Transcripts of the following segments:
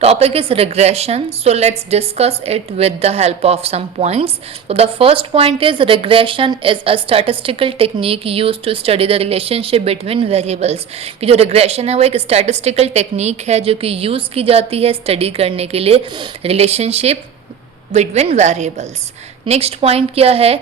Topic is regression. So let's discuss it with the help of some points. So the first point is regression is a statistical technique used to study the relationship between variables. कि जो regression है वो एक statistical technique है जो कि use की जाती है study करने के लिए relationship between variables. Next point क्या है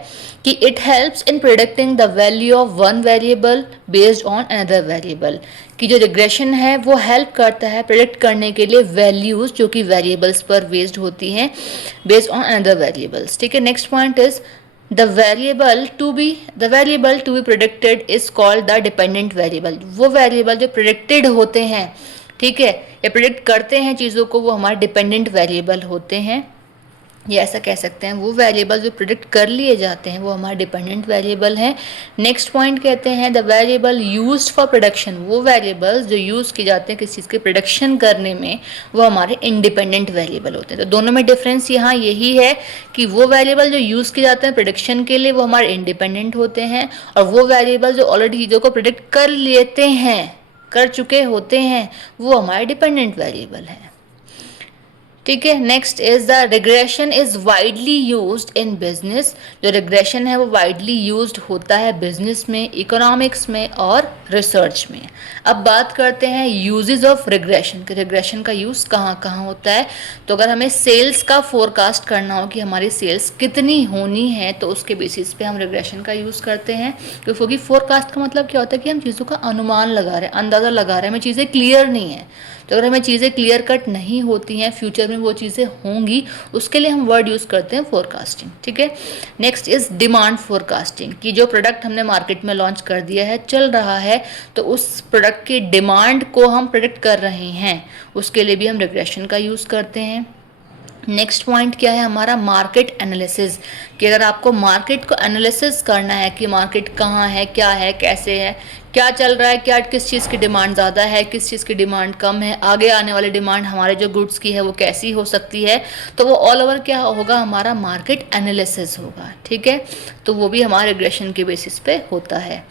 कि it helps in predicting the value of one variable based on another variable. कि जो रिग्रेशन है वो हेल्प करता है प्रेडिक्ट करने के लिए वैल्यूज जो कि वेरिएबल्स पर बेस्ड होती हैं बेस्ड ऑन अनदर वेरिएबल्स. ठीक है. Next point is the variable to be predicted is called the dependent variable. वो वेरिएबल जो प्रेडिक्टेड होते हैं, ठीक है, या प्रेडिक्ट करते हैं चीज़ों को, वो हमारे डिपेंडेंट वेरिएबल होते हैं. ये ऐसा कह सकते हैं वो वेरिएबल जो प्रेडिक्ट कर लिए जाते हैं वो हमारे डिपेंडेंट वेरिएबल हैं. नेक्स्ट पॉइंट कहते हैं the variable used for production. वो वेरिएबल्स जो यूज़ किए जाते हैं किसी चीज़ के प्रोडक्शन करने में वो हमारे इंडिपेंडेंट वेरिएबल होते हैं. तो दोनों में डिफरेंस यहाँ यही है कि वो वेरिएबल जो यूज़ किए जाते हैं प्रोडक्शन के लिए वो हमारे इंडिपेंडेंट होते हैं, और वो वेरिएबल जो ऑलरेडी चीज़ों को प्रेडिक्ट कर लेते हैं, कर चुके होते हैं, वो हमारे डिपेंडेंट वेरिएबल हैं. ठीक है. Next is the regression is widely used in business. जो रिग्रेशन है वो वाइडली यूज्ड होता है बिजनेस में, इकोनॉमिक्स में और रिसर्च में. अब बात करते हैं यूजेस ऑफ रिग्रेशन. रिग्रेशन का यूज़ कहाँ कहाँ होता है. तो अगर हमें सेल्स का फोरकास्ट करना हो कि हमारी सेल्स कितनी होनी है तो उसके बेसिस पे हम रिग्रेशन का यूज़ करते हैं. क्योंकि फोरकास्ट का मतलब क्या होता है कि हम चीज़ों का अनुमान लगा रहे हैं, अंदाज़ा लगा रहे हैं, हमें चीज़ें क्लियर नहीं है. तो अगर हमें चीज़ें क्लियर कट नहीं होती हैं, फ्यूचर में वो चीज़ें होंगी, उसके लिए हम वर्ड यूज़ करते हैं फोरकास्टिंग. ठीक है. Next is demand forecasting. कि जो प्रोडक्ट हमने मार्केट में लॉन्च कर दिया है, चल रहा है, तो उस प्रोडक्ट की डिमांड को हम प्रेडिक्ट कर रहे हैं, उसके लिए भी हम रिग्रेशन का यूज़ करते हैं. नेक्स्ट पॉइंट क्या है हमारा मार्केट एनालिसिस. कि अगर आपको मार्केट को एनालिसिस करना है कि मार्केट कहाँ है, क्या है, कैसे है, क्या चल रहा है, क्या किस चीज़ की डिमांड ज़्यादा है, किस चीज़ की डिमांड कम है, आगे आने वाली डिमांड हमारे जो गुड्स की है वो कैसी हो सकती है, तो वो ऑल ओवर क्या होगा, हमारा मार्केट एनालिसिस होगा. ठीक है. तो वो भी हमारे रिग्रेशन के बेसिस पे होता है.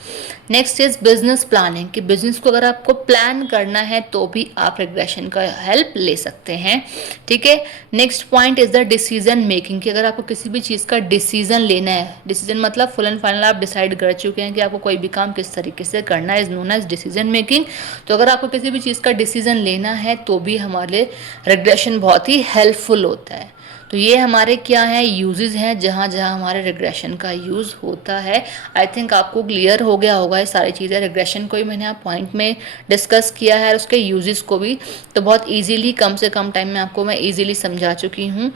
Next is business planning. कि बिजनेस को अगर आपको प्लान करना है तो भी आप रिग्रेशन का हेल्प ले सकते हैं. ठीक है. Next point is the decision making. कि अगर आपको किसी भी चीज़ का डिसीजन लेना है, डिसीजन मतलब फुल एंड फाइनल आप डिसाइड कर चुके हैं कि आपको कोई भी काम किस तरीके से करना है, is known as decision making. तो अगर आपको किसी भी चीज़ का डिसीजन लेना है तो भी हमारे रिग्रेशन बहुत ही हेल्पफुल होता है. तो ये हमारे क्या हैं, यूजेस हैं जहाँ जहाँ हमारे रिग्रेशन का यूज़ होता है. आई थिंक आपको क्लियर हो गया होगा ये सारी चीज़ें. रिग्रेशन को ही मैंने आप पॉइंट में डिस्कस किया है और उसके यूजेस को भी, तो बहुत ईजीली, कम से कम टाइम में आपको मैं ईजीली समझा चुकी हूँ.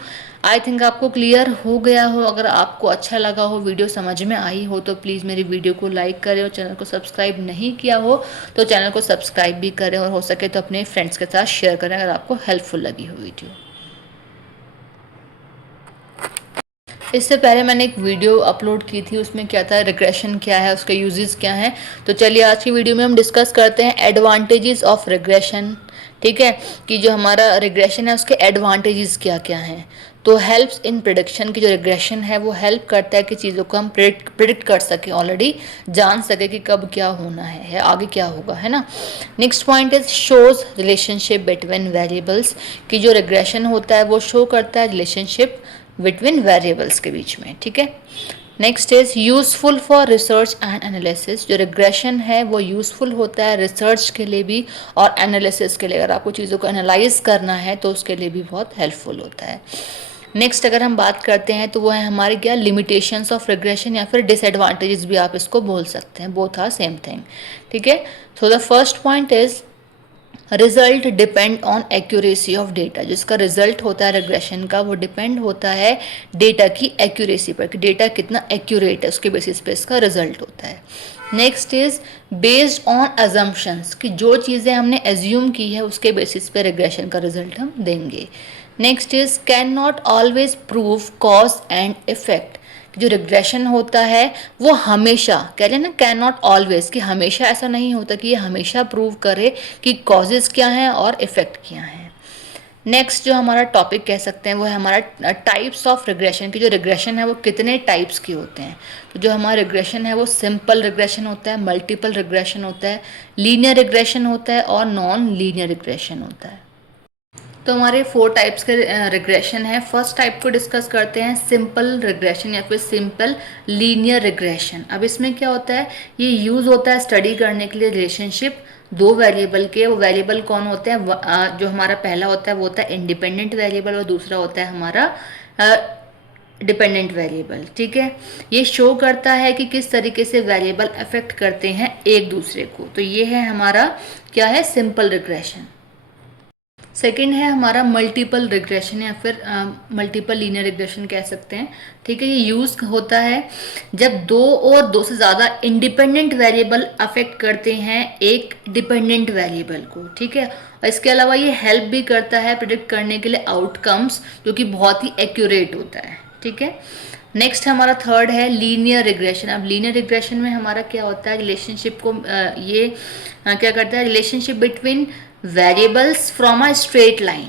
आई थिंक आपको क्लियर हो गया हो. अगर आपको अच्छा लगा हो, वीडियो समझ में आई हो, तो प्लीज़ मेरी वीडियो को लाइक करें, और चैनल को सब्सक्राइब नहीं किया हो तो चैनल को सब्सक्राइब भी करें, और हो सके तो अपने फ्रेंड्स के साथ शेयर करें अगर आपको हेल्पफुल लगी हो वीडियो. इससे पहले मैंने एक वीडियो अपलोड की थी, उसमें क्या था, रिग्रेशन क्या है, उसके यूजेस क्या हैं. तो चलिए आज की वीडियो में हम डिस्कस करते हैं एडवांटेजेस ऑफ रिग्रेशन. ठीक है. कि जो हमारा रिग्रेशन है उसके एडवांटेजेस क्या क्या हैं. तो हेल्प्स इन प्रिडिक्शन. की जो रिग्रेशन है वो हेल्प करता है कि चीज़ों को हम प्रिडिक्ट कर सकें, ऑलरेडी जान सके कि कब क्या होना है आगे क्या होगा, है ना. Next point is shows relationship between variables. कि जो रिग्रेशन होता है वो शो करता है रिलेशनशिप बिटवीन वेरिएबल्स के बीच में. ठीक है. Next is useful for research and analysis. जो रिग्रेशन है वो यूजफुल होता है रिसर्च के लिए भी और एनालिसिस के लिए. अगर आपको चीज़ों को एनालाइज करना है तो उसके लिए भी बहुत हेल्पफुल होता है. नेक्स्ट अगर हम बात करते हैं तो वो है हमारे क्या, लिमिटेशंस ऑफ रिग्रेशन, या फिर डिसएडवांटेजेस भी आप इसको बोल सकते हैं. Both are same thing. ठीक है. So the first point is result depend on accuracy of data. जिसका रिजल्ट होता है रिग्रेशन का वो डिपेंड होता है डेटा की एक्यूरेसी पर, कि डेटा कितना एक्यूरेट है उसके बेसिस पे इसका रिजल्ट होता है. Next is based on assumptions. कि जो चीज़ें हमने एज्यूम की है उसके बेसिस पे रिग्रेशन का रिजल्ट हम देंगे. Next is can not always prove cause and effect. जो रिग्रेशन होता है वो हमेशा, कह रहे हैं ना, कैन नॉट ऑलवेज, कि हमेशा ऐसा नहीं होता कि ये हमेशा प्रूव करे कि कॉजेज़ क्या हैं और इफ़ेक्ट क्या हैं. नेक्स्ट जो हमारा टॉपिक कह सकते हैं वो है हमारा टाइप्स ऑफ रिग्रेशन. की जो रिग्रेशन है वो कितने टाइप्स के होते हैं. तो जो हमारा रिग्रेशन है वो सिंपल रिग्रेशन होता है, मल्टीपल रिग्रेशन होता है, लीनियर रिग्रेशन होता है और नॉन लीनियर रिग्रेशन होता है. तो हमारे 4 टाइप्स के रिग्रेशन है। फर्स्ट टाइप को डिस्कस करते हैं, सिंपल रिग्रेशन या फिर सिंपल लीनियर रिग्रेशन। अब इसमें क्या होता है, ये यूज़ होता है स्टडी करने के लिए रिलेशनशिप दो वेरिएबल के। वो वेरिएबल कौन होते हैं, जो हमारा पहला होता है वो होता है इंडिपेंडेंट वेरिएबल और दूसरा होता है हमारा डिपेंडेंट वेरिएबल। ठीक है, ये शो करता है कि किस तरीके से वेरिएबल अफेक्ट करते हैं एक दूसरे को। तो ये है हमारा क्या है, सिंपल रिग्रेशन। सेकेंड है हमारा मल्टीपल रिग्रेशन या फिर मल्टीपल लीनियर रिग्रेशन कह सकते हैं। ठीक है, ये यूज होता है जब दो और दो से ज़्यादा इंडिपेंडेंट वेरिएबल अफेक्ट करते हैं एक डिपेंडेंट वेरिएबल को। ठीक है, और इसके अलावा ये हेल्प भी करता है प्रिडिक्ट करने के लिए आउटकम्स, जो कि बहुत ही एक्यूरेट होता है। ठीक है, नेक्स्ट हमारा थर्ड है लीनियर रिग्रेशन। अब लीनियर रिग्रेशन में हमारा क्या होता है, रिलेशनशिप को क्या करता है, relationship between variables from a straight line.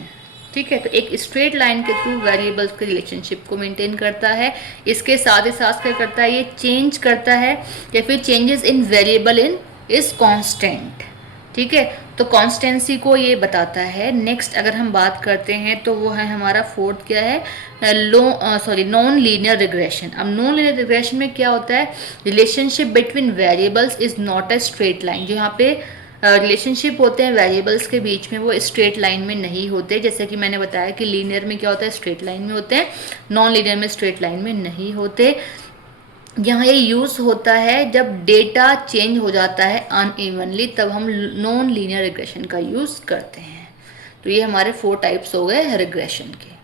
ठीक है, तो एक स्ट्रेट लाइन के थ्रू वेरिएबल्स के रिलेशनशिप को मेंटेन करता है। इसके साथ ही साथ क्या करता है, ये चेंज करता है या फिर changes in variable in is constant. ठीक है, तो कॉन्स्टेंसी को ये बताता है। नेक्स्ट अगर हम बात करते हैं तो वो है हमारा फोर्थ क्या है, नॉन लीनियर रिग्रेशन। अब नॉन लीनियर रिग्रेशन में क्या होता है, relationship between variables is not a straight line. जो यहाँ पे रिलेशनशिप होते हैं वेरिएबल्स के बीच में वो स्ट्रेट लाइन में नहीं होते। जैसे कि मैंने बताया कि लीनियर में क्या होता है, स्ट्रेट लाइन में होते हैं, नॉन लीनियर में स्ट्रेट लाइन में नहीं होते। यहाँ ये यूज़ होता है जब डेटा चेंज हो जाता है अनइवनली, तब हम नॉन लीनियर रिग्रेशन का यूज़ करते हैं। तो ये हमारे 4 टाइप्स हो गए रिग्रेशन के।